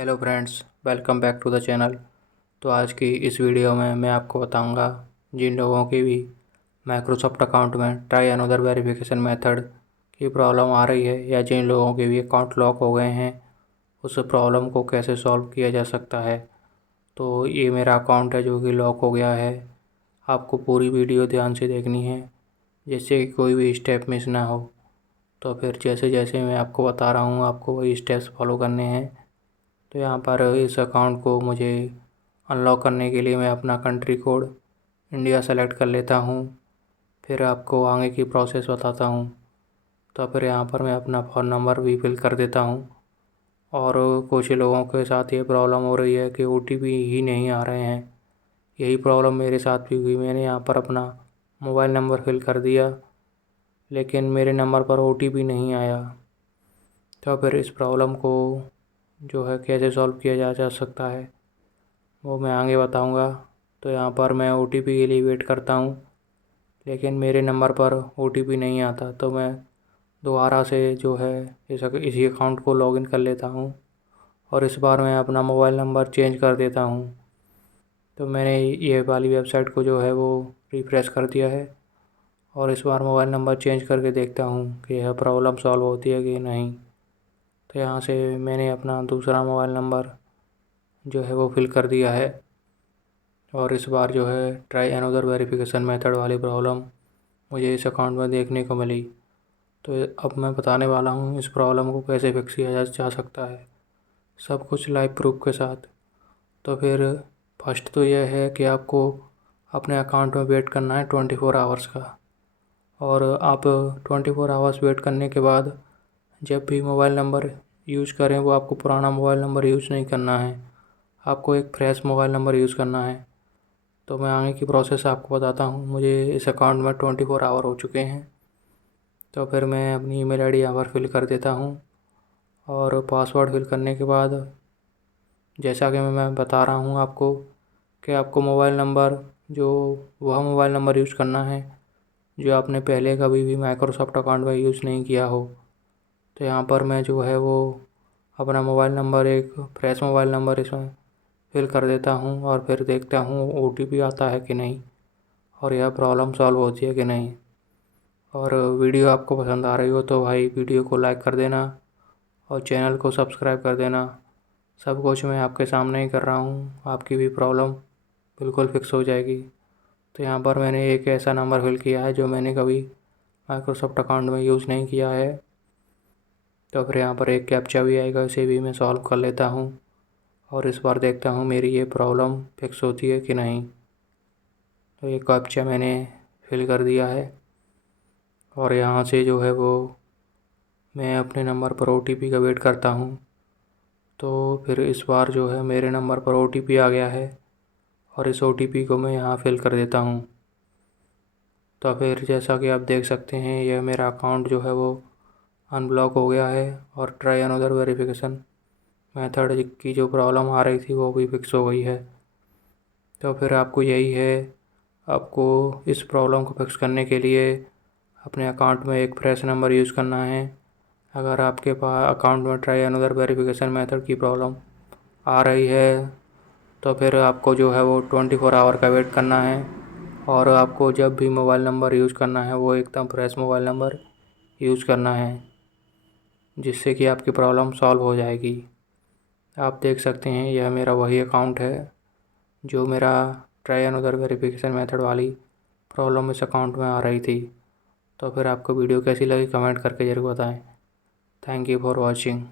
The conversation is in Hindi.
Hello friends, welcome back to the channel. तो आज की इस वीडियो में मैं आपको बताऊंगा जिन लोगों की भी माइक्रोसॉफ्ट अकाउंट में ट्राई अनदर वेरिफिकेशन मेथड की प्रॉब्लम आ रही है या जिन लोगों के भी अकाउंट लॉक हो गए हैं उस प्रॉब्लम को कैसे सॉल्व किया जा सकता है। तो ये मेरा अकाउंट है जो कि लॉक हो गया है। आपको पूरी वीडियो ध्यान से देखनी है जिससे कि कोई भी स्टेप मिस ना हो। तो फिर जैसे जैसे मैं आपको बता रहा हूँ आपको वही स्टेप्स फॉलो करने हैं। तो यहाँ पर इस अकाउंट को मुझे अनलॉक करने के लिए मैं अपना कंट्री कोड इंडिया सेलेक्ट कर लेता हूँ। फिर आपको आगे की प्रोसेस बताता हूँ। तो फिर यहाँ पर मैं अपना फ़ोन नंबर भी फिल कर देता हूँ। और कुछ लोगों के साथ ये प्रॉब्लम हो रही है कि ओटीपी ही नहीं आ रहे हैं। यही प्रॉब्लम मेरे साथ भी हुई। मैंने यहाँ पर अपना मोबाइल नंबर फिल कर दिया लेकिन मेरे नंबर पर ओटीपी नहीं आया। तो फिर इस प्रॉब्लम को जो है कैसे सॉल्व किया जा सकता है वो मैं आगे बताऊंगा। तो यहाँ पर मैं ओटीपी के लिए वेट करता हूँ लेकिन मेरे नंबर पर ओटीपी नहीं आता। तो मैं दोबारा से जो है इसी अकाउंट को लॉगिन कर लेता हूँ और इस बार मैं अपना मोबाइल नंबर चेंज कर देता हूँ। तो मैंने ये वाली वेबसाइट को जो है वो रिफ़्रेश कर दिया है और इस बार मोबाइल नंबर चेंज करके देखता हूँ कि यह प्रॉब्लम सॉल्व होती है कि नहीं। तो यहाँ से मैंने अपना दूसरा मोबाइल नंबर जो है वो फिल कर दिया है और इस बार जो है ट्राई अनदर वेरिफिकेशन मेथड वाली प्रॉब्लम मुझे इस अकाउंट में देखने को मिली। तो अब मैं बताने वाला हूँ इस प्रॉब्लम को कैसे फिक्स किया जा सकता है, सब कुछ लाइव प्रूफ के साथ। तो फिर फर्स्ट तो यह है कि आपको अपने अकाउंट में वेट करना है 24 आवर्स का। और आप 24 आवर्स वेट करने के बाद जब भी मोबाइल नंबर यूज़ करें वो आपको पुराना मोबाइल नंबर यूज़ नहीं करना है, आपको एक फ्रेश मोबाइल नंबर यूज़ करना है। तो मैं आगे की प्रोसेस आपको बताता हूँ। मुझे इस अकाउंट में 24 आवर हो चुके हैं। तो फिर मैं अपनी ईमेल आईडी यहाँ पर फिल कर देता हूँ और पासवर्ड फिल करने के बाद जैसा कि मैं बता रहा हूँ आपको कि आपको मोबाइल नंबर जो वह मोबाइल नंबर यूज़ करना है जो आपने पहले कभी भी माइक्रोसॉफ्ट अकाउंट में यूज़ नहीं किया हो। तो यहाँ पर मैं जो है वो अपना मोबाइल नंबर एक फ्रेश मोबाइल नंबर इसमें फिल कर देता हूँ और फिर देखता हूँ ओटीपी आता है कि नहीं और यह प्रॉब्लम सॉल्व होती है कि नहीं। और वीडियो आपको पसंद आ रही हो तो भाई वीडियो को लाइक कर देना और चैनल को सब्सक्राइब कर देना। सब कुछ मैं आपके सामने ही कर रहा हूँ, आपकी भी प्रॉब्लम बिल्कुल फिक्स हो जाएगी। तो यहाँ पर मैंने एक ऐसा नंबर फिल किया है जो मैंने कभी माइक्रोसॉफ्ट अकाउंट में यूज़ नहीं किया है। तो फिर यहाँ पर एक कैप्चा भी आएगा, इसे भी मैं सॉल्व कर लेता हूँ और इस बार देखता हूँ मेरी ये प्रॉब्लम फिक्स होती है कि नहीं। तो ये कैप्चा मैंने फिल कर दिया है और यहाँ से जो है वो मैं अपने नंबर पर ओटीपी का वेट करता हूँ। तो फिर इस बार जो है मेरे नंबर पर ओटीपी आ गया है और इस ओटीपी को मैं यहाँ फिल कर देता हूँ। तो फिर जैसा कि आप देख सकते हैं यह मेरा अकाउंट जो है वो अनब्लॉक हो गया है और ट्राई अनदर वेरिफिकेशन मेथड की जो प्रॉब्लम आ रही थी वो भी फिक्स हो गई है। तो फिर आपको यही है, आपको इस प्रॉब्लम को फिक्स करने के लिए अपने अकाउंट में एक फ्रेश नंबर यूज़ करना है। अगर आपके पास अकाउंट में ट्राई अनदर वेरिफिकेशन मेथड की प्रॉब्लम आ रही है तो फिर आपको जो है वो 24 आवर का वेट करना है और आपको जब भी मोबाइल नंबर यूज़ करना है वो एकदम फ्रेश मोबाइल नंबर यूज़ करना है जिससे कि आपकी प्रॉब्लम सॉल्व हो जाएगी। आप देख सकते हैं यह मेरा वही अकाउंट है जो मेरा ट्राई अनदर वेरिफिकेशन मेथड वाली प्रॉब्लम इस अकाउंट में आ रही थी। तो फिर आपको वीडियो कैसी लगी कमेंट करके ज़रूर बताएं। Thank you for watching.